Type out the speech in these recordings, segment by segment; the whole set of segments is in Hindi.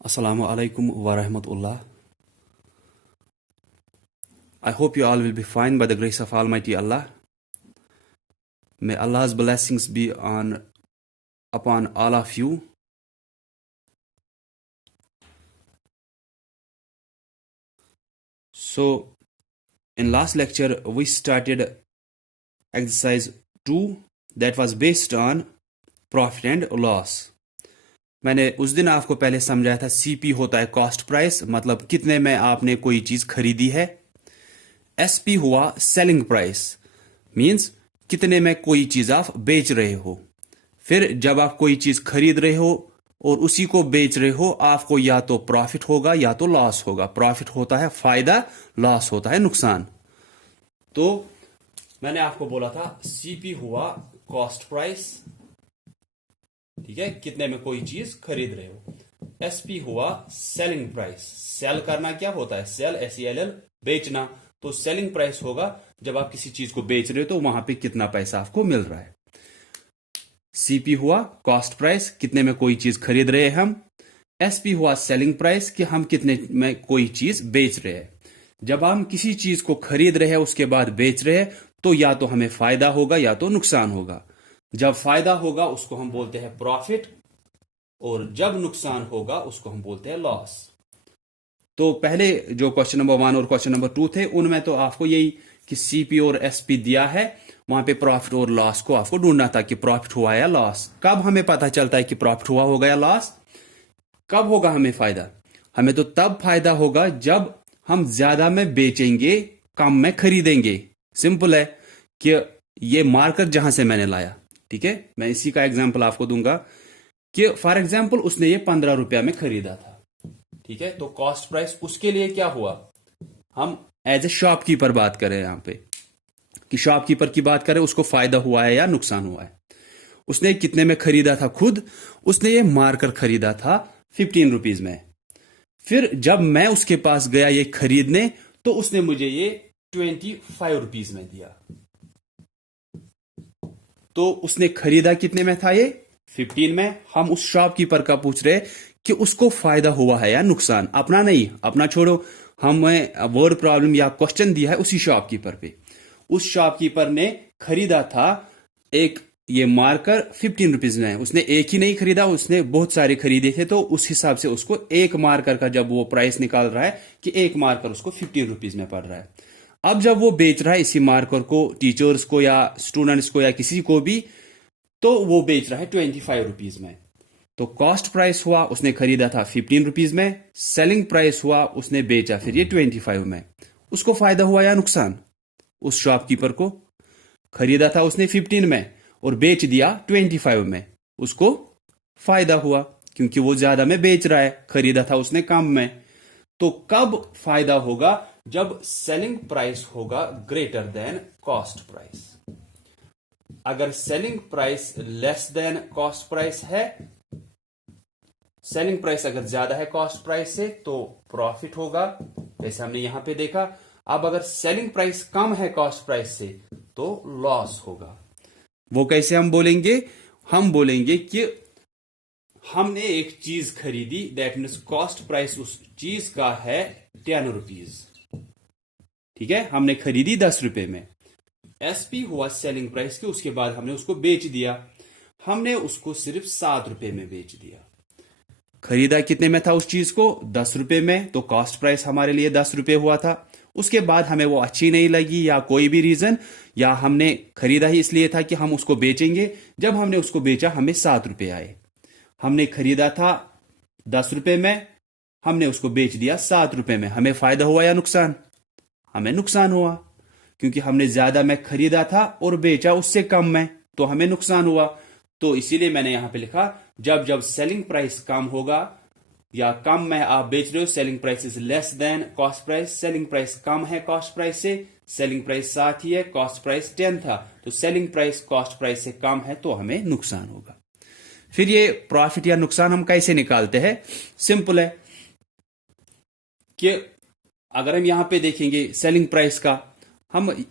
Assalamu alaikum wa rahmatullah. I hope you all will be fine by the grace of Almighty Allah. May Allah's blessings be upon all of you. So, in last lecture, we started exercise 2 that was based on profit and loss. मैंने उस दिन आपको पहले समझाया था सीपी होता है कॉस्ट प्राइस, मतलब कितने में आपने कोई चीज खरीदी है। एसपी हुआ सेलिंग प्राइस, मींस कितने में कोई चीज आप बेच रहे हो। फिर जब आप कोई चीज खरीद रहे हो और उसी को बेच रहे हो, आपको या तो प्रॉफिट होगा या तो लॉस होगा। प्रॉफिट होता है फायदा, लॉस होता है नुकसान। तो मैंने आपको बोला था सीपी हुआ कॉस्ट प्राइस, ठीक है, कितने में कोई चीज खरीद रहे हो। एसपी हुआ सेलिंग प्राइस, सेल करना क्या होता है, सेल SELL, बेचना। तो सेलिंग प्राइस होगा जब आप किसी चीज को बेच रहे हो तो वहां पे कितना पैसा आपको मिल रहा है। सीपी हुआ कॉस्ट प्राइस, कितने में कोई चीज खरीद रहे हैं हम। एसपी हुआ सेलिंग प्राइस, कि हम कितने में कोई चीज बेच रहे हैं। जब हम किसी चीज को खरीद रहे हैं उसके बाद बेच रहे हैं तो या तो हमें फायदा होगा या तो नुकसान होगा। जब फायदा होगा उसको हम बोलते हैं प्रॉफिट, और जब नुकसान होगा उसको हम बोलते हैं लॉस। तो पहले जो क्वेश्चन नंबर 1 और क्वेश्चन नंबर 2 थे, उनमें तो आपको यही कि सीपी और एसपी दिया है, वहां पे प्रॉफिट और लॉस को आपको ढूंढना था कि प्रॉफिट हुआ या लॉस। कब हमें पता चलता है कि प्रॉफिट हुआ होगा या लॉस, कब होगा हमें फायदा। हमें तो तब फायदा होगा जब हम ज्यादा में बेचेंगे, कम में खरीदेंगे। सिंपल है कि ये मार्कर जहां से मैंने लाया, ठीक है, मैं इसी का एग्जाम्पल आपको दूंगा कि फॉर एग्जाम्पल उसने ये 15 रुपया में खरीदा था, ठीक है। तो कॉस्ट प्राइस उसके लिए क्या हुआ, हम एज ए शॉपकीपर बात करें यहां पे, कि शॉपकीपर की बात करें, उसको फायदा हुआ है या नुकसान हुआ है। उसने कितने में खरीदा था खुद, उसने ये मार्कर खरीदा था 15 रुपीज में। फिर जब मैं उसके पास गया ये खरीदने तो उसने मुझे ये 25 रुपीज में दिया। तो उसने खरीदा कितने में था, ये 15 में। हम उस शॉपकीपर का पूछ रहे कि उसको फायदा हुआ है या नुकसान, अपना नहीं, अपना छोड़ो, हमें वर्ड प्रॉब्लम या क्वेश्चन दिया है उसी शॉपकीपर पे। उस शॉपकीपर ने खरीदा था एक ये मार्कर 15 रुपीज में। उसने एक ही नहीं खरीदा, उसने बहुत सारे खरीदे थे, तो उस हिसाब से उसको एक मार्कर का जब वो प्राइस निकाल रहा है कि एक मार्कर उसको 15 रुपीज में पड़ रहा है। अब जब वो बेच रहा है इसी मार्कर को टीचर्स को या स्टूडेंट्स को या किसी को भी, तो वो बेच रहा है 25 रुपीज में। तो कॉस्ट प्राइस हुआ उसने खरीदा था 15 रुपीज में, सेलिंग प्राइस हुआ उसने बेचा फिर ये 25 में। उसको फायदा हुआ या नुकसान, उस शॉपकीपर को खरीदा था उसने 15 में और बेच दिया 25 में, उसको फायदा हुआ क्योंकि वो ज्यादा में बेच रहा है, खरीदा था उसने कम में। तो कब फायदा होगा, जब सेलिंग प्राइस होगा ग्रेटर देन कॉस्ट प्राइस। अगर selling price less than cost price है, सेलिंग प्राइस अगर ज्यादा है कॉस्ट प्राइस से, तो प्रॉफिट होगा, जैसे हमने यहां पे देखा। अब अगर सेलिंग प्राइस कम है कॉस्ट प्राइस से तो लॉस होगा। वो कैसे हम बोलेंगे, हम बोलेंगे कि हमने एक चीज खरीदी, दैट मीन्स कॉस्ट प्राइस उस चीज का है 10 रुपीज, ठीक है, हमने खरीदी 10 रुपए में। एसपी हुआ सेलिंग प्राइस के, उसके बाद हमने उसको बेच दिया, हमने उसको सिर्फ 7 रुपए में बेच दिया। खरीदा कितने में था उस चीज को, 10 रुपए में, तो कॉस्ट प्राइस हमारे लिए 10 रुपए हुआ था। उसके बाद हमें वो अच्छी नहीं लगी या कोई भी रीजन, या हमने खरीदा ही इसलिए था कि हम उसको बेचेंगे। जब हमने उसको बेचा हमें 7 रुपए आए। हमने खरीदा था 10 रुपए में, हमने उसको बेच दिया 7 रुपए में। हमें फायदा हुआ या नुकसान, हमें नुकसान हुआ, क्योंकि हमने ज्यादा में खरीदा था और बेचा उससे कम में, तो हमें नुकसान हुआ। तो इसीलिए मैंने यहां पे लिखा, जब जब सेलिंग प्राइस कम होगा या कम में आप बेच रहे हो, selling price is less than cost price. Selling price कम है कॉस्ट प्राइस से, सेलिंग प्राइस 7 ही है, कॉस्ट प्राइस 10 था, तो सेलिंग प्राइस कॉस्ट प्राइस से कम है तो हमें नुकसान होगा। फिर ये प्रॉफिट या नुकसान हम कैसे निकालते हैं, सिंपल है कि अगर हम यहां पे देखेंगे सेलिंग प्राइस का,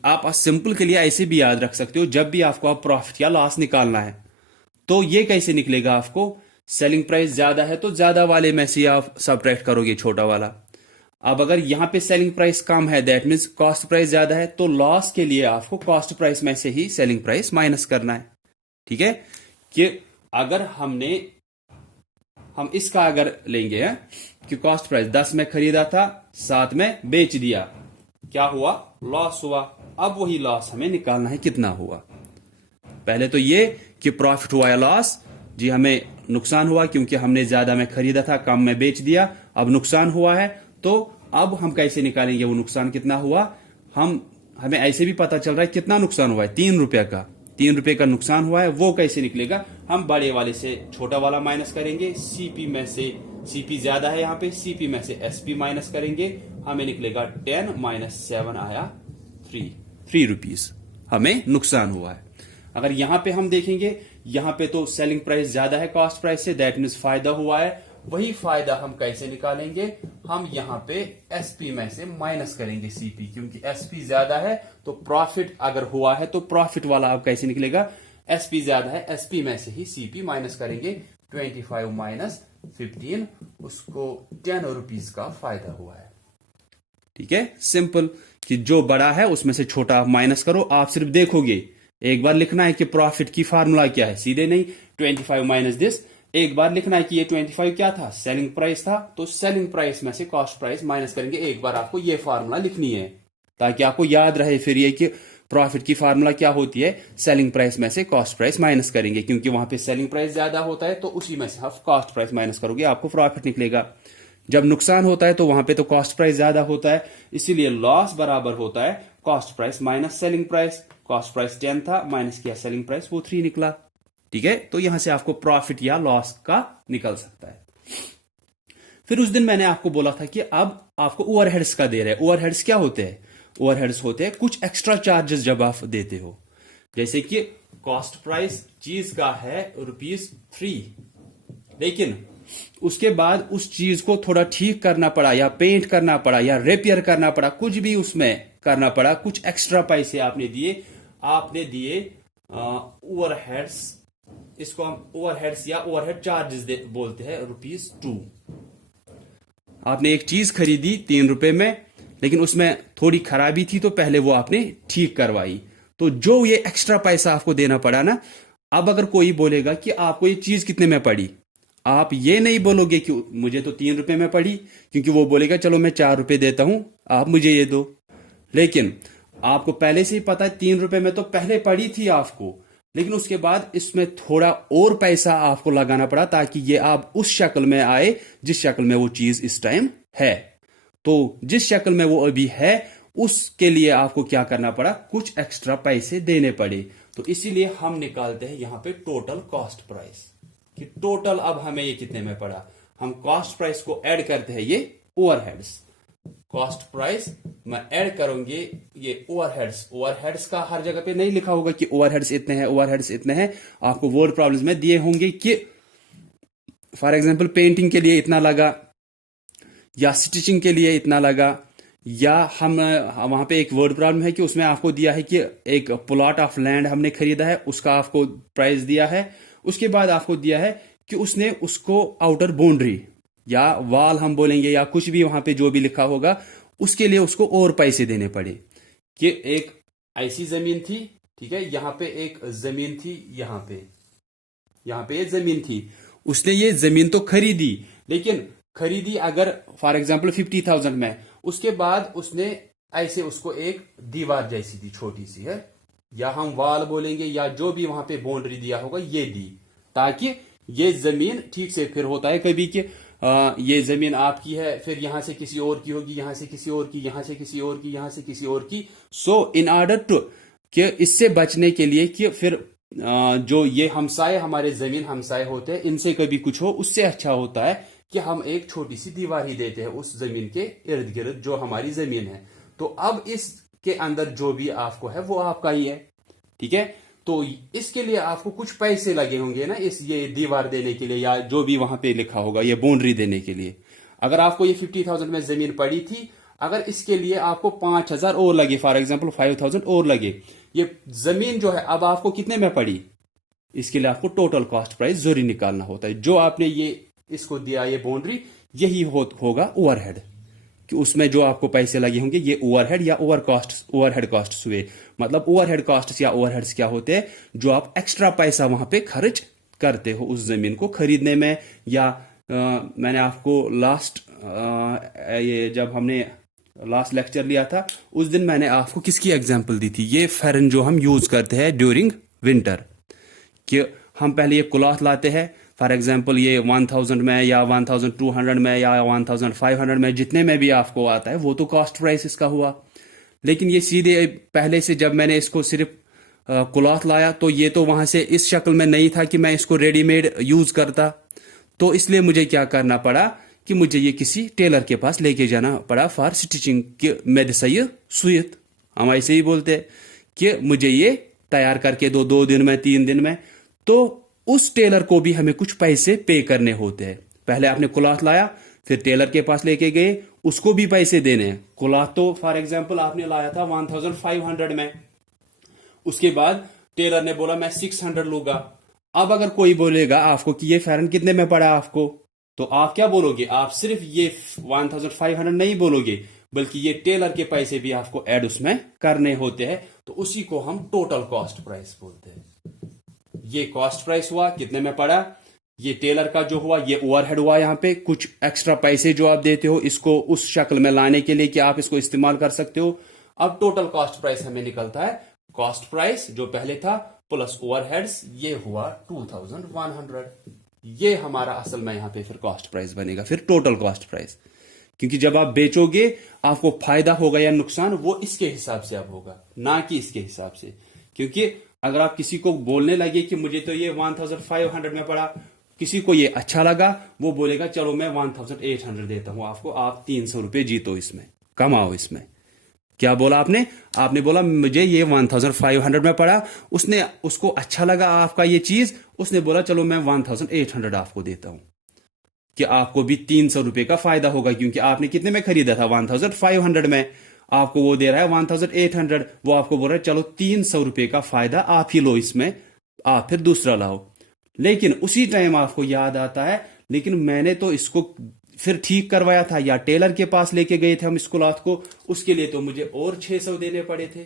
आप सिंपल के लिए ऐसे भी याद रख सकते हो, जब भी आपको प्रॉफिट या लॉस निकालना है तो ये कैसे निकलेगा आपको, सेलिंग प्राइस ज्यादा है तो ज्यादा वाले में से आप सबट्रैक्ट करोगे छोटा वाला। अब अगर यहां पे सेलिंग प्राइस कम है, दैट मीन्स कॉस्ट प्राइस ज्यादा है, तो लॉस के लिए आपको कॉस्ट प्राइस में से ही सेलिंग प्राइस माइनस करना है। ठीक है, कि अगर हम इसका अगर लेंगे है कि कॉस्ट प्राइस 10 में खरीदा था, 7 में बेच दिया, क्या हुआ? लॉस हुआ। अब वही लॉस हमें निकालना है, कितना हुआ। पहले तो ये कि प्रॉफिट हुआ या लॉस। जी, हमें नुकसान हुआ क्योंकि हमने ज्यादा में खरीदा था, कम में बेच दिया, अब नुकसान हुआ है। तो अब हम कैसे निकालेंगे वो नुकसान कितना हुआ? हमें ऐसे भी पता चल रहा है कितना नुकसान हुआ है, 3 रुपए का। 3 रुपए का नुकसान हुआ है, वो कैसे निकलेगा? हम बड़े वाले से छोटा वाला माइनस करेंगे, सीपी में से, सीपी ज्यादा है यहाँ पे, सीपी में से एसपी माइनस करेंगे, हमें निकलेगा 10 माइनस 7 आया 3 रुपीज हमें नुकसान हुआ है। अगर यहां पे हम देखेंगे, यहां पे तो सेलिंग प्राइस ज्यादा है कॉस्ट प्राइस से, दैट मीन्स फायदा हुआ है। वही फायदा हम कैसे निकालेंगे? हम यहां पे एसपी में से माइनस करेंगे सीपी, क्योंकि एसपी ज्यादा है तो प्रॉफिट अगर हुआ है तो प्रॉफिट वाला अब कैसे निकलेगा? एसपी ज्यादा है, एसपी में से ही सीपी माइनस करेंगे। 25 माइनस 15, उसको 10 रुपीज का फायदा हुआ है। ठीक है, सिंपल कि जो बड़ा है उसमें से छोटा आप माइनस करो। आप सिर्फ देखोगे, एक बार लिखना है कि प्रॉफिट की फार्मूला क्या है, सीधे नहीं 25 माइनस दिस। एक बार लिखना है कि ये 25 क्या था? सेलिंग प्राइस था, तो सेलिंग प्राइस में से कॉस्ट प्राइस माइनस करेंगे। एक बार आपको ये फार्मूला लिखनी है ताकि आपको याद रहे फिर ये कि प्रॉफिट की फार्मूला क्या होती है। सेलिंग प्राइस में से कॉस्ट प्राइस माइनस करेंगे, क्योंकि वहां पे सेलिंग प्राइस ज्यादा होता है तो उसी में से आप कॉस्ट प्राइस माइनस करोगे, आपको प्रॉफिट निकलेगा। जब नुकसान होता है तो वहां पे तो कॉस्ट प्राइस ज्यादा होता है, इसीलिए लॉस बराबर होता है cost price minus selling price. Cost price 10 था, माइनस किया सेलिंग प्राइस, वो 3 निकला। ठीक है, तो यहां से आपको प्रॉफिट या लॉस का निकल सकता है। फिर उस दिन मैंने आपको बोला था कि अब आपको ओवरहेड्स का दे रहे हैं। ओवरहेड्स क्या होते हैं? ओवरहेड्स होते हैं कुछ एक्स्ट्रा चार्जेस जब आप देते हो, जैसे कि कॉस्ट प्राइस चीज का है ₹3, लेकिन उसके बाद उस चीज को थोड़ा ठीक करना पड़ा या पेंट करना पड़ा या रिपेयर करना पड़ा, कुछ भी उसमें करना पड़ा, कुछ एक्स्ट्रा पैसे आपने दिए ओवरहेड्स। इसको हम ओवरहेड्स या ओवरहेड चार्जेस बोलते हैं, ₹2। आपने एक चीज खरीदी 3 रुपए में, लेकिन उसमें थोड़ी खराबी थी तो पहले वो आपने ठीक करवाई, तो जो ये एक्स्ट्रा पैसा आपको देना पड़ा ना। अब अगर कोई बोलेगा कि आपको ये चीज कितने में पड़ी, आप ये नहीं बोलोगे कि मुझे तो 3 रुपए में पड़ी, क्योंकि वो बोलेगा चलो मैं 4 रुपए देता हूं, आप मुझे ये दो। लेकिन आपको पहले से ही पता है 3 रुपए में तो पहले पड़ी थी आपको, लेकिन उसके बाद इसमें थोड़ा और पैसा आपको लगाना पड़ा ताकि ये आप उस शक्ल में आए जिस शक्ल में वो चीज इस टाइम है। तो जिस शक्ल में वो अभी है उसके लिए आपको क्या करना पड़ा? कुछ एक्स्ट्रा पैसे देने पड़े। तो इसीलिए हम निकालते हैं यहां पे टोटल कॉस्ट प्राइस, कि टोटल अब हमें ये कितने में पड़ा। हम कॉस्ट प्राइस को ऐड करते हैं ये ओवरहेड्स। कॉस्ट प्राइस में ऐड करोगे ये ओवरहेड्स। ओवरहेड्स का हर जगह पे नहीं लिखा होगा कि ओवरहेड्स इतने हैं, ओवरहेड्स इतने हैं। आपको वर्ड प्रॉब्लम्स में दिए होंगे कि फॉर एग्जांपल पेंटिंग के लिए इतना लगा, या स्टिचिंग के लिए इतना लगा, या हम वहां पे एक वर्ड प्रॉब्लम है कि उसमें आपको दिया है कि एक प्लॉट ऑफ लैंड हमने खरीदा है, उसका आपको प्राइस दिया है। उसके बाद आपको दिया है कि उसने उसको आउटर बाउंड्री या वॉल हम बोलेंगे या कुछ भी वहां पे जो भी लिखा होगा, उसके लिए उसको और पैसे देने पड़े। कि एक ऐसी जमीन थी, ठीक है, यहां पे एक जमीन थी, यहां पे ये जमीन थी, उसने ये जमीन तो खरीदी, लेकिन खरीदी अगर फॉर एग्जांपल 50,000 में, उसके बाद उसने ऐसे उसको एक दीवार जैसी दी, छोटी सी है, या हम वॉल बोलेंगे, या जो भी वहां पे बाउंड्री दिया होगा ये दी, ताकि ये जमीन ठीक से, फिर होता है कभी कि ये जमीन आपकी है, फिर यहां से किसी और की होगी, यहां से किसी और की, यहां से किसी और की, यहां से किसी और की। सो इन ऑर्डर टू कि इससे बचने के लिए कि फिर जो ये हमसाए, हमारे जमीन हमसाए होते हैं, इनसे कभी कुछ हो, उससे अच्छा होता है कि हम एक छोटी सी दीवार ही देते हैं उस जमीन के इर्द गिर्द जो हमारी जमीन है। तो अब इसके अंदर जो भी आपको है वो आपका ही है, ठीक है। तो इसके लिए आपको कुछ पैसे लगे होंगे ना, इस ये दीवार देने के लिए, या जो भी वहां पे लिखा होगा ये बाउंड्री देने के लिए। अगर आपको ये 50,000 में जमीन पड़ी थी, अगर इसके लिए आपको 5,000 और लगे, फॉर एग्जांपल 5,000 और लगे, ये जमीन जो है अब आपको कितने में पड़ी? इसके लिए आपको टोटल कॉस्ट प्राइस जरूरी निकालना होता है। जो आपने ये इसको दिया ये बाउंड्री, यही होगा ओवरहेड, कि उसमें जो आपको पैसे लगे होंगे ये ओवरहेड या ओवरहेड कॉस्ट्स हुए। मतलब ओवरहेड कॉस्ट्स या ओवरहेड्स क्या होते हैं, जो आप एक्स्ट्रा पैसा वहां पे खर्च करते हो उस जमीन को खरीदने में। या मैंने आपको ये जब हमने लास्ट लेक्चर लिया था उस दिन मैंने आपको किसकी एग्जांपल दी थी, ये फैरन जो हम यूज करते हैं ड्यूरिंग विंटर, कि हम पहले ये क्लॉथ लाते हैं फॉर एग्जांपल ये 1000 में या 1200 में या 1500 में, जितने में भी आपको आता है वो तो कॉस्ट प्राइस इसका हुआ। लेकिन ये सीधे पहले से जब मैंने इसको सिर्फ क्लॉथ लाया तो ये तो वहां से इस शक्ल में नहीं था कि मैं इसको रेडीमेड यूज करता, तो इसलिए मुझे क्या करना पड़ा कि मुझे ये किसी टेलर के पास लेके जाना पड़ा फॉर स्टिचिंग, कि मैं सही सुयत, हम ऐसे ही बोलते हैं कि मुझे ये तैयार करके 2 दिन में 3 दिन में। तो उस टेलर को भी हमें कुछ पैसे पे करने होते हैं। पहले आपने क्लॉथ लाया, फिर टेलर के पास लेके गए, उसको भी पैसे देने हैं। क्लॉथ तो फॉर एग्जांपल आपने लाया था 1500 में, उसके बाद टेलर ने बोला मैं 600 लूंगा। अब अगर कोई बोलेगा आपको कि ये फैरन कितने में पड़ा आपको, तो आप क्या बोलोगे, आप सिर्फ ये 1500 नहीं बोलोगे, बल्कि ये टेलर के पैसे भी आपको ऐड उसमें करने होते हैं। तो उसी को हम टोटल कॉस्ट प्राइस बोलते हैं। ये कॉस्ट प्राइस हुआ, कितने में पड़ा, ये टेलर का जो हुआ, ये ओवरहेड हुआ, यहाँ पे कुछ एक्स्ट्रा पैसे जो आप देते हो इसको उस शक्ल में लाने के लिए कि आप इसको इस्तेमाल कर सकते हो। अब टोटल कॉस्ट प्राइस हमें निकलता है, कॉस्ट प्राइस जो पहले था प्लस ओवरहेड्स, ये हुआ 2100। ये हमारा असल में यहां पे फिर कॉस्ट प्राइस बनेगा, फिर टोटल कॉस्ट प्राइस। क्योंकि जब आप बेचोगे आपको फायदा होगा या नुकसान, वो इसके हिसाब से अब होगा, ना कि इसके हिसाब से। क्योंकि अगर आप किसी को बोलने लगे कि मुझे तो ये 1500 में पड़ा, किसी को ये अच्छा लगा, वो बोलेगा चलो मैं 1800 देता हूं आपको, आप 300 रुपए जीतो इसमें, कमाओ इसमें। क्या बोला आपने, आपने बोला मुझे ये 1500 में पड़ा, उसको अच्छा लगा आपका ये चीज, उसने बोला चलो मैं 1800 आपको देता हूं, कि आपको भी 300 रुपए का फायदा होगा। क्योंकि आपने कितने में खरीदा था, 1500 में, आपको वो दे रहा है 1800, वो आपको बोल रहा है चलो 300 रुपए का फायदा आप ही लो इसमें, आप फिर दूसरा लाओ। लेकिन उसी टाइम आपको याद आता है, लेकिन मैंने तो इसको फिर ठीक करवाया था, या टेलर के पास लेके गए थे हम इस क्लॉथ को, उसके लिए तो मुझे और 600 देने पड़े थे।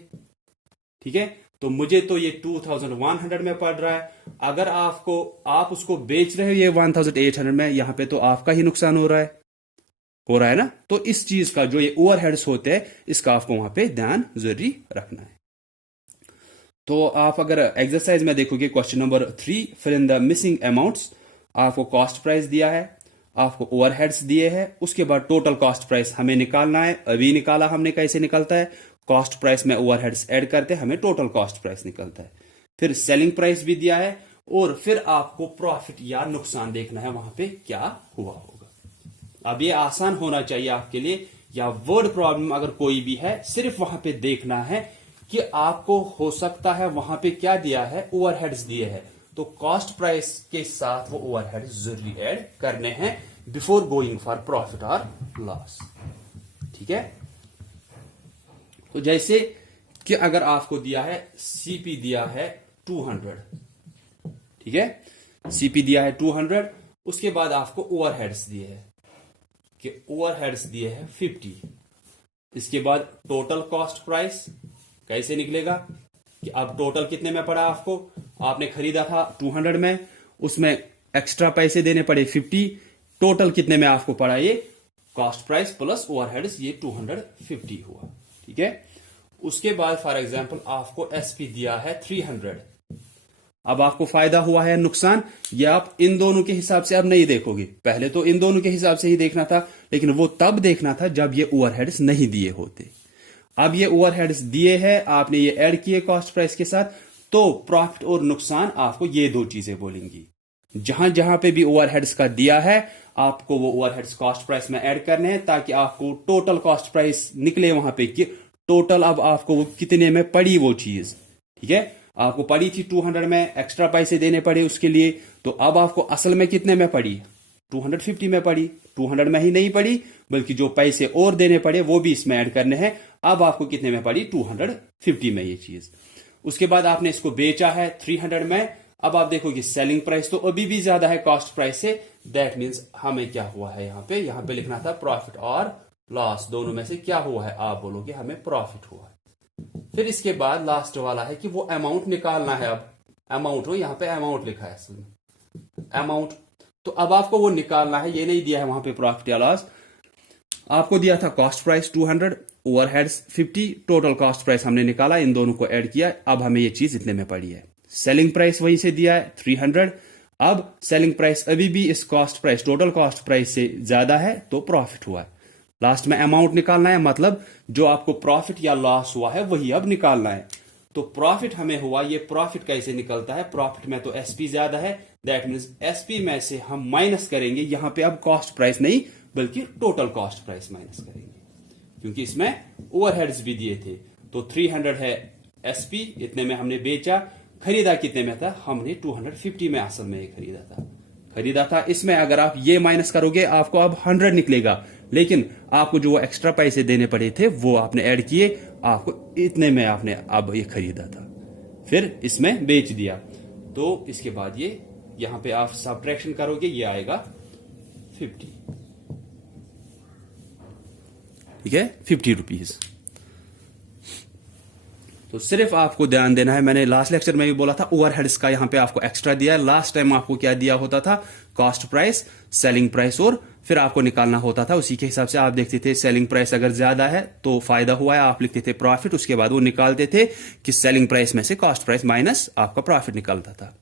ठीक है, तो मुझे तो ये 2100 में पड़ रहा है। अगर आप उसको बेच रहे हो ये 1800 में, यहां पे तो आपका ही नुकसान हो रहा है ना। तो इस चीज का जो ये ओवरहेड्स होते हैं, इसका आपको वहां पे ध्यान जरूरी रखना है। तो आप अगर एक्सरसाइज में देखोगे question number 3, fill in the missing amounts, आपको कॉस्ट प्राइस दिया है, आपको ओवरहेड्स दिए हैं, उसके बाद टोटल कॉस्ट प्राइस हमें निकालना है। अभी निकाला हमने, कैसे निकलता है, कॉस्ट प्राइस में ओवरहेड्स ऐड करते हैं, हमें टोटल कॉस्ट प्राइस निकलता है। फिर सेलिंग प्राइस भी दिया है, और फिर आपको प्रॉफिट या नुकसान देखना है वहां पे क्या हुआ होगा। अब ये आसान होना चाहिए आपके लिए, या वर्ड प्रॉब्लम अगर कोई भी है, सिर्फ वहां पे देखना है कि आपको हो सकता है वहां पे क्या दिया है, ओवरहेड्स दिए हैं, तो कॉस्ट प्राइस के साथ वो ओवरहेड्स जरूरी ऐड करने हैं बिफोर गोइंग फॉर प्रॉफिट और लॉस। ठीक है, तो जैसे कि अगर आपको दिया है सीपी दिया है 200, ठीक है, सीपी दिया है 200, उसके बाद आपको ओवरहेड्स दिए हैं, कि ओवरहेड्स दिए हैं 50, इसके बाद टोटल कॉस्ट प्राइस कैसे निकलेगा, कि अब टोटल कितने में पड़ा आपको, आपने खरीदा था 200 में, उसमें एक्स्ट्रा पैसे देने पड़े 50, टोटल कितने में आपको पड़ा, ये कॉस्ट प्राइस प्लस ओवरहेड्स, ये 250 हुआ। ठीक है, उसके बाद फॉर एग्जांपल आपको एसपी दिया है 300, अब आपको फायदा हुआ है नुकसान, ये आप इन दोनों के हिसाब से अब नहीं देखोगे, पहले तो इन दोनों के हिसाब से ही देखना था, लेकिन वो तब देखना था जब ये ओवरहेड्स नहीं दिए होते। अब ये ओवरहेड्स दिए हैं, आपने ये ऐड किए कॉस्ट प्राइस के साथ, तो प्रॉफिट और नुकसान आपको ये दो चीजें बोलेंगी। जहां जहां पे भी ओवरहेड्स का दिया है, आपको वो ओवरहेड्स कॉस्ट प्राइस में ऐड करने हैं, ताकि आपको टोटल कॉस्ट प्राइस निकले वहां पे, कि टोटल अब आपको वो कितने में पड़ी वो चीज। ठीक है, आपको पड़ी थी 200 में, एक्स्ट्रा पैसे देने पड़े उसके लिए, तो अब आपको असल में कितने में पड़ी, 250 में पड़ी, 200 में ही नहीं पड़ी, बल्कि जो पैसे और देने पड़े वो भी इसमें ऐड करने हैं। अब आपको कितने में पड़ी, 250 में ये चीज। उसके बाद आपने इसको बेचा है 300 में, अब आप देखोगे सेलिंग प्राइस तो अभी भी ज्यादा है कॉस्ट प्राइस से, दैट मीन्स हमें क्या हुआ है यहाँ पे लिखना था प्रॉफिट और लॉस, दोनों में से क्या हुआ है, आप बोलोगे हमें प्रॉफिट हुआ है। फिर इसके बाद लास्ट वाला है कि वो अमाउंट निकालना है। अब अमाउंट हो, यहाँ पे अमाउंट लिखा है असल में अमाउंट, तो अब आपको वो निकालना है, ये नहीं दिया है वहां पे प्रॉफिट या लॉस। आपको दिया था cost price 200, overheads 50, total cost price हमने निकाला, इन दोनों को ऐड किया, अब हमें ये चीज इतने में पड़ी है। सेलिंग प्राइस वहीं से दिया है 300, अब सेलिंग प्राइस अभी भी इस cost price total cost price से ज्यादा है तो प्रॉफिट हुआ है। लास्ट में अमाउंट निकालना है, मतलब जो आपको प्रॉफिट या लॉस हुआ है वही अब निकालना है। तो प्रॉफिट हमें हुआ, ये प्रॉफिट कैसे निकलता है, प्रॉफिट में तो एसपी ज्यादा है, दैट मीन्स एसपी में से हम माइनस करेंगे, यहां पे अब कॉस्ट प्राइस नहीं बल्कि टोटल कॉस्ट प्राइस माइनस करेंगे, क्योंकि इसमें ओवरहेड्स भी दिए थे। तो 300 है एसपी, इतने में हमने बेचा, खरीदा कितने में था, हमने 250 में असल में खरीदा था। इसमें अगर आप ये माइनस करोगे आपको अब 100 निकलेगा, लेकिन आपको जो एक्स्ट्रा पैसे देने पड़े थे वो आपने ऐड किए, आपको इतने में आपने अब ये खरीदा था, फिर इसमें बेच दिया। तो इसके बाद ये यहां पे आप सब्ट्रैक्शन करोगे, ये आएगा 50, ठीक है, 50 रुपीज। तो सिर्फ आपको ध्यान देना है, मैंने लास्ट लेक्चर में भी बोला था ओवरहेड्स का यहां पे आपको एक्स्ट्रा दिया है। लास्ट टाइम आपको क्या दिया होता था, कॉस्ट प्राइस, सेलिंग प्राइस, और फिर आपको निकालना होता था, उसी के हिसाब से आप देखते थे सेलिंग प्राइस अगर ज्यादा है तो फायदा हुआ है, आप लिखते थे प्रॉफिट, उसके बाद वो निकालते थे कि सेलिंग प्राइस में से कॉस्ट प्राइस माइनस आपका प्रॉफिट निकलता था।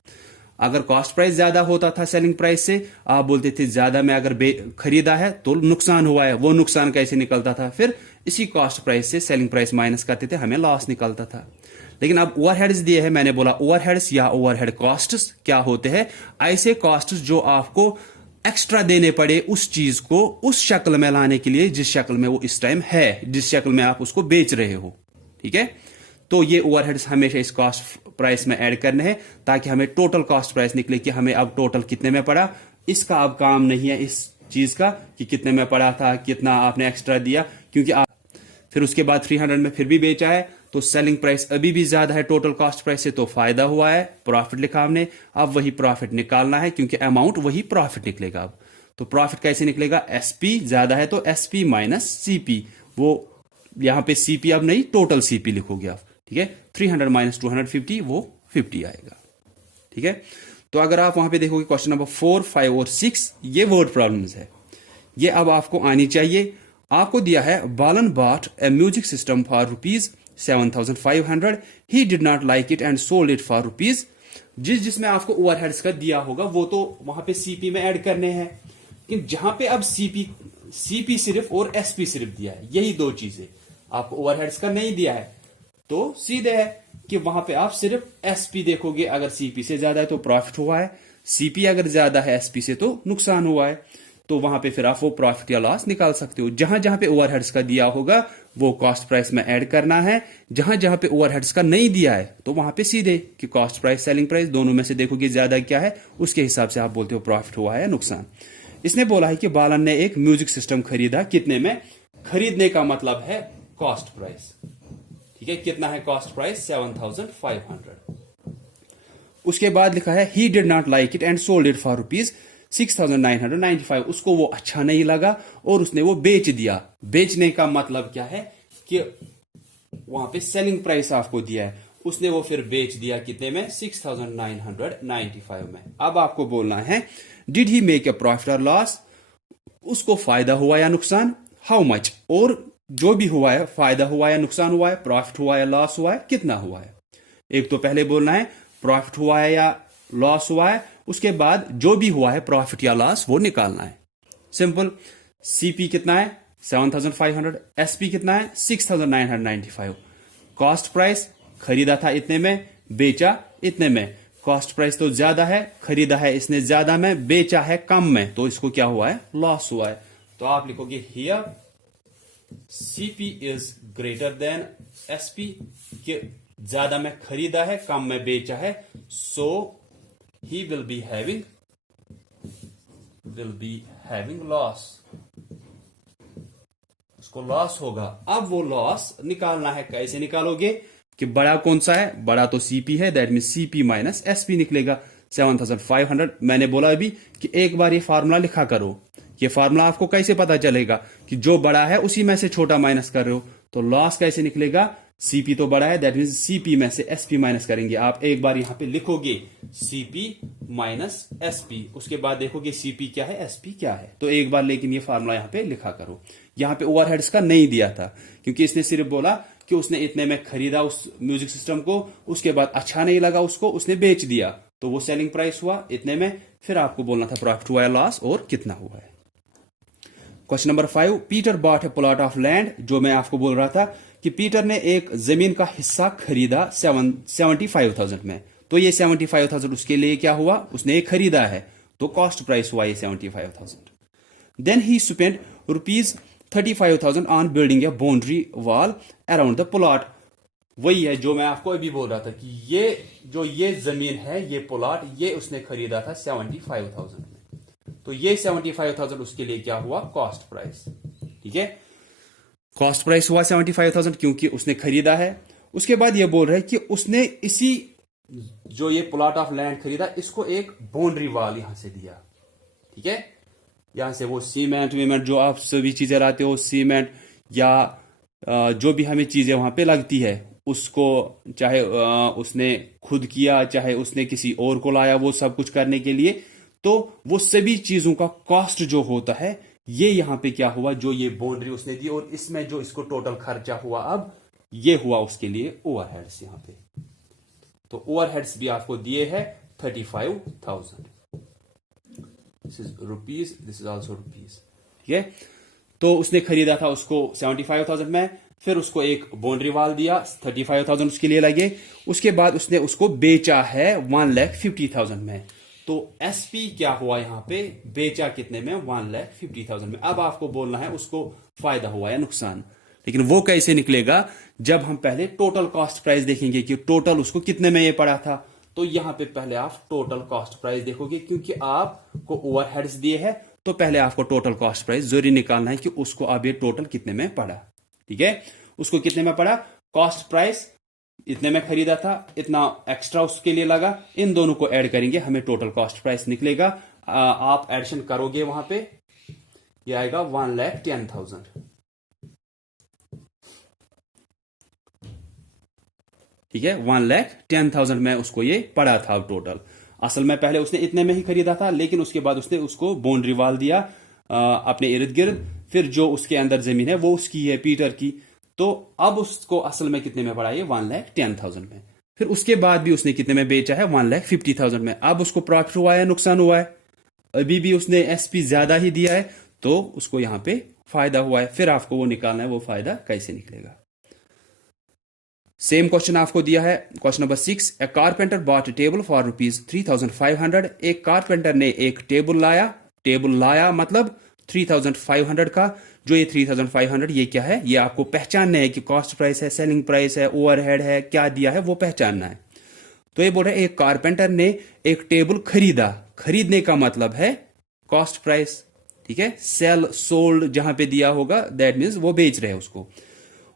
अगर कॉस्ट प्राइस ज्यादा होता था सेलिंग प्राइस से, आप बोलते थे ज्यादा में अगर खरीदा है तो नुकसान हुआ है, वो नुकसान कैसे निकलता था, फिर इसी कॉस्ट प्राइस से सेलिंग प्राइस माइनस करते थे, हमें लॉस निकलता था। लेकिन अब ओवरहेड्स दिए हैं, मैंने बोला ओवरहेड्स या ओवरहेड कॉस्ट्स क्या होते हैं, ऐसे कॉस्ट्स जो आपको एक्स्ट्रा देने पड़े उस चीज को उस शक्ल में लाने के लिए जिस शक्ल में वो इस टाइम है, जिस शक्ल में आप उसको बेच रहे हो, ठीक है। तो ये ओवरहेड्स हमेशा इस कॉस्ट प्राइस में ऐड करने हैं, ताकि हमें टोटल कॉस्ट प्राइस निकले कि हमें अब टोटल कितने में पड़ा। इसका अब काम नहीं है इस चीज का कि कितने में पड़ा था, कितना आपने एक्स्ट्रा दिया, क्योंकि आप फिर उसके बाद 300 में फिर भी बेचा है, तो सेलिंग प्राइस अभी भी ज्यादा है टोटल कॉस्ट प्राइस से, तो फायदा हुआ है, प्रॉफिट लिखा हमने। अब वही प्रॉफिट निकालना है, क्योंकि अमाउंट वही प्रॉफिट निकलेगा। अब तो प्रॉफिट कैसे निकलेगा, एसपी ज्यादा है तो एसपी माइनस सीपी, वो यहां पे सीपी अब नहीं टोटल सीपी लिखोगे आप, ठीक है। 300 माइनस 250 वो 50 आएगा, ठीक है। तो अगर आप वहां पे देखोगे क्वेश्चन नंबर 4, 5 और 6, ये वर्ड प्रॉब्लम्स है, ये अब आपको आनी चाहिए। आपको दिया है Balan bought a music system for ₹7,500, he did not like it and sold it for rupees. जिसमें आपको ओवरहेड्स का दिया होगा वो तो वहां पे सीपी में ऐड करने हैं, लेकिन जहां पे अब सीपी सिर्फ और एसपी सिर्फ दिया है, यही दो चीजें, आपको ओवरहेड्स का नहीं दिया है, तो सीधे है कि वहां पे आप सिर्फ एसपी देखोगे, अगर सीपी से ज्यादा है तो प्रॉफिट हुआ है, सीपी अगर ज्यादा है एसपी से तो नुकसान हुआ है, तो वहां पे फिर आप वो प्रॉफिट या लॉस निकाल सकते हो। जहां जहां पे ओवरहेड्स का दिया होगा वो कॉस्ट प्राइस में ऐड करना है, जहां जहां पे ओवरहेड्स का नहीं दिया है तो वहां पे सीधे कि कॉस्ट प्राइस सेलिंग प्राइस दोनों में से देखोगे ज्यादा क्या है, उसके हिसाब से आप बोलते हो प्रॉफिट हुआ है या नुकसान। इसने बोला है कि बालन ने एक म्यूजिक सिस्टम खरीदा, कितने में, खरीदने का मतलब है कॉस्ट प्राइस, ठीक है, कितना है कॉस्ट प्राइस 7,500। उसके बाद लिखा है ही did not like it and sold it for ₹6,995, उसको वो अच्छा नहीं लगा और उसने वो बेच दिया। बेचने का मतलब क्या है कि वहां पे सेलिंग प्राइस आपको दिया है, उसने वो फिर बेच दिया कितने में, 6,995 में। अब आपको बोलना है did he make a profit और लॉस, उसको फायदा हुआ या नुकसान, हाउ मच, और जो भी हुआ है फायदा हुआ या नुकसान हुआ है, प्रॉफिट हुआ या लॉस हुआ है, कितना हुआ है। एक तो पहले बोलना है प्रॉफिट हुआ है या लॉस हुआ है, उसके बाद जो भी हुआ है प्रॉफिट या लॉस वो निकालना है, सिंपल। सीपी कितना है 7,500, एसपी कितना है 6,995, कॉस्ट प्राइस खरीदा था इतने में, बेचा इतने में, कॉस्ट प्राइस तो ज्यादा है, खरीदा है इसने ज्यादा में, बेचा है कम में, तो इसको क्या हुआ है, लॉस हुआ है। तो आप लिखोगे here CP is greater than SP, कि ज्यादा में खरीदा है कम में बेचा है, सो he will be having loss, उसको लॉस होगा। अब वो लॉस निकालना है, कैसे निकालोगे, कि बड़ा कौन सा है, बड़ा तो सीपी है, that mean CP minus SP निकलेगा 7500। मैंने बोला अभी कि एक बार ये फार्मूला लिखा करो। ये फार्मूला आपको कैसे पता चलेगा कि जो बड़ा है उसी में से छोटा माइनस कर रहे हो, तो लॉस कैसे निकलेगा, सीपी तो बड़ा है, दैट मीन सीपी में से एसपी माइनस करेंगे। आप एक बार यहां पे लिखोगे सीपी माइनस एसपी, उसके बाद देखोगे सीपी क्या है एसपी क्या है। तो एक बार लेकिन ये फार्मूला यहां पे लिखा करो। यहां पे ओवरहेड्स का नहीं दिया था क्योंकि इसने सिर्फ बोला कि उसने इतने में खरीदा उस म्यूजिक सिस्टम को, उसके बाद अच्छा नहीं लगा उसको, उसने बेच दिया, तो वो सेलिंग प्राइस हुआ इतने में। फिर आपको बोलना था प्रॉफिट हुआ है लॉस और कितना हुआ है। Question number 5, Peter bot A plot of land. जो मैं आपको बोल रहा था कि पीटर ने एक जमीन का हिस्सा खरीदा 75,000 में, तो ये 75,000 उसके लिए क्या हुआ, उसने ये खरीदा है, तो कॉस्ट प्राइस हुआ ये 75,000। Then he spend ₹35,000 on building a boundary wall around the plot. वही है जो मैं आपको अभी बोल रहा था कि ये जमीन है, ये प्लॉट, ये उसने खरीदा था 75,000 में, तो ये 75,000 उसके लिए क्या हुआ, कॉस्ट प्राइस। ठीक है, कॉस्ट प्राइस हुआ 75,000 क्योंकि उसने खरीदा है। उसके बाद ये बोल रहा है कि उसने इसी जो ये प्लॉट ऑफ लैंड खरीदा, इसको एक बाउंड्री वॉल यहां से दिया। ठीक है, यहां से वो सीमेंट वीमेंट जो आप सभी चीजें लाते हो, सीमेंट या जो भी हमें चीजें वहां पे लगती है, उसको चाहे उसने खुद किया चाहे उसने किसी और को लाया, वो सब कुछ करने के लिए, तो वो सभी चीजों का कॉस्ट जो होता है, ये यहां पे क्या हुआ, जो ये बाउंड्री उसने दी और इसमें जो इसको टोटल खर्चा हुआ, अब ये हुआ उसके लिए ओवरहेड्स यहां पे। तो ओवरहेड्स भी आपको दिए है 35,000। This is rupees, this is also rupees. ठीक है, तो उसने खरीदा था उसको 75,000 में, फिर उसको एक बाउंड्री वॉल दिया, 35,000 उसके लिए लगे। उसके बाद उसने उसको बेचा है 1,50,000 में। तो एसपी क्या हुआ यहां पे, बेचा कितने में, 1,50,000 में। अब आपको बोलना है उसको फायदा हुआ या नुकसान, लेकिन वो कैसे निकलेगा, जब हम पहले टोटल कॉस्ट प्राइस देखेंगे कि टोटल उसको कितने में ये पड़ा था। तो यहां पे पहले आप टोटल कॉस्ट प्राइस देखोगे, क्योंकि आपको ओवरहेड्स दिए हैं, तो पहले आपको टोटल कॉस्ट प्राइस जरूरी निकालना है कि उसको अब ये टोटल कितने में पड़ा। ठीक है, उसको कितने में पड़ा, कॉस्ट प्राइस इतने में खरीदा था, इतना एक्स्ट्रा उसके लिए लगा, इन दोनों को ऐड करेंगे, हमें टोटल कॉस्ट प्राइस निकलेगा। आप एडिशन करोगे वहां पे, ये आएगा 1,10,000। ठीक है, 1,10,000 में उसको ये पड़ा था टोटल। असल में पहले उसने इतने में ही खरीदा था, लेकिन उसके बाद उसने उसको बाउंड्री वॉल दिया अपने इर्द गिर्द, फिर जो उसके अंदर जमीन है वो उसकी है, पीटर की। तो अब उसको असल में कितने में पड़ा, ये 1,10,000 में। फिर उसके बाद भी उसने कितने में बेचा है, 1,50,000 में। अब उसको प्रॉफिट हुआ है, नुकसान हुआ है, अभी भी उसने एसपी ज्यादा ही दिया है, तो उसको यहां पे फायदा हुआ है। फिर आपको वो निकालना है, वो फायदा कैसे निकलेगा। सेम क्वेश्चन आपको दिया है, question number 6, a carpenter bought table for ₹3,500। एक कारपेंटर ने एक टेबल लाया मतलब 3,500 का। जो ये 3,500 ये क्या है, ये आपको पहचानना है कि कॉस्ट प्राइस है, सेलिंग प्राइस है, ओवरहेड है, क्या दिया है वो पहचानना है। तो ये बोल रहे हैं एक कारपेंटर ने एक टेबल खरीदा, खरीदने का मतलब है कॉस्ट प्राइस। ठीक है, सेल सोल्ड जहां पे दिया होगा, दैट मीन्स वो बेच रहे हैं उसको।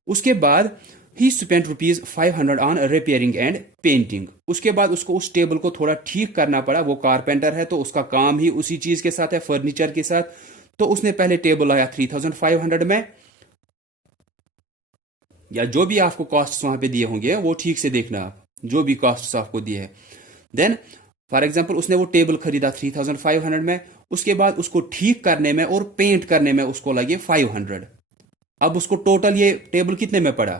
उसके बाद ही spent ₹500 on repairing and painting. उसके बाद उसको उस टेबल को थोड़ा ठीक करना पड़ा, वो कारपेंटर है तो उसका काम ही उसी चीज के साथ है, फर्नीचर के साथ। तो उसने पहले टेबल लाया 3,500 में, या जो भी आपको कॉस्ट वहां पे दिए होंगे वो ठीक से देखना आप, जो भी कॉस्ट आपको दिए है। देन फॉर एग्जांपल उसने वो टेबल खरीदा 3,500 में, उसके बाद उसको ठीक करने में और पेंट करने में उसको लगे 500। अब उसको टोटल ये टेबल कितने में पड़ा,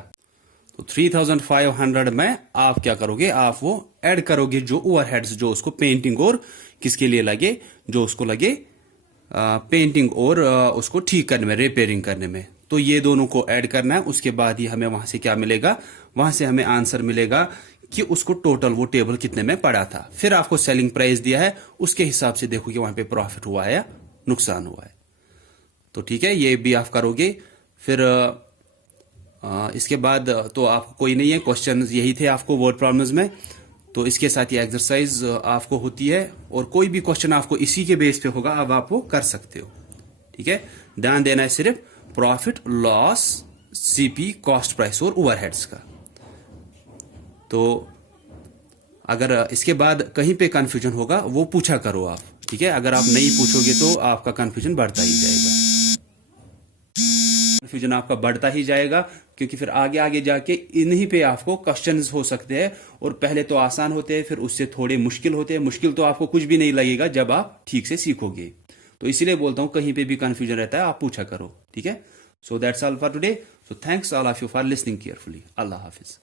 तो 3,500 में आप क्या करोगे, आप वो ऐड करोगे जो ओवरहेड्स जो उसको पेंटिंग और किसके लिए लगे, जो उसको लगे पेंटिंग और उसको ठीक करने में, रिपेयरिंग करने में। तो ये दोनों को ऐड करना है, उसके बाद ही हमें वहां से क्या मिलेगा, वहां से हमें आंसर मिलेगा कि उसको टोटल वो टेबल कितने में पड़ा था। फिर आपको सेलिंग प्राइस दिया है, उसके हिसाब से देखो कि वहां पे प्रॉफिट हुआ है या नुकसान हुआ है। तो ठीक है, ये भी आप करोगे। फिर इसके बाद तो आपको कोई नहीं है, क्वेश्चन यही थे आपको वर्ड प्रॉब्लम्स में। तो इसके साथ ये एक्सरसाइज आपको होती है, और कोई भी क्वेश्चन आपको इसी के बेस पे होगा, अब आप वो कर सकते हो। ठीक है, ध्यान देना है सिर्फ profit loss, CP, cost price और ओवरहेड्स का। तो अगर इसके बाद कहीं पे कंफ्यूजन होगा वो पूछा करो आप, ठीक है। अगर आप नहीं पूछोगे तो आपका कंफ्यूजन बढ़ता ही जाएगा, कंफ्यूजन आपका बढ़ता ही जाएगा, क्योंकि फिर आगे आगे जाके इन्हीं पे आपको क्वेश्चंस हो सकते हैं, और पहले तो आसान होते हैं, फिर उससे थोड़े मुश्किल होते हैं। मुश्किल तो आपको कुछ भी नहीं लगेगा जब आप ठीक से सीखोगे। तो इसीलिए बोलता हूं कहीं पे भी कंफ्यूजन रहता है आप पूछा करो, ठीक है। So that's all for today. So thanks all of you for listening carefully. Allah Hafiz.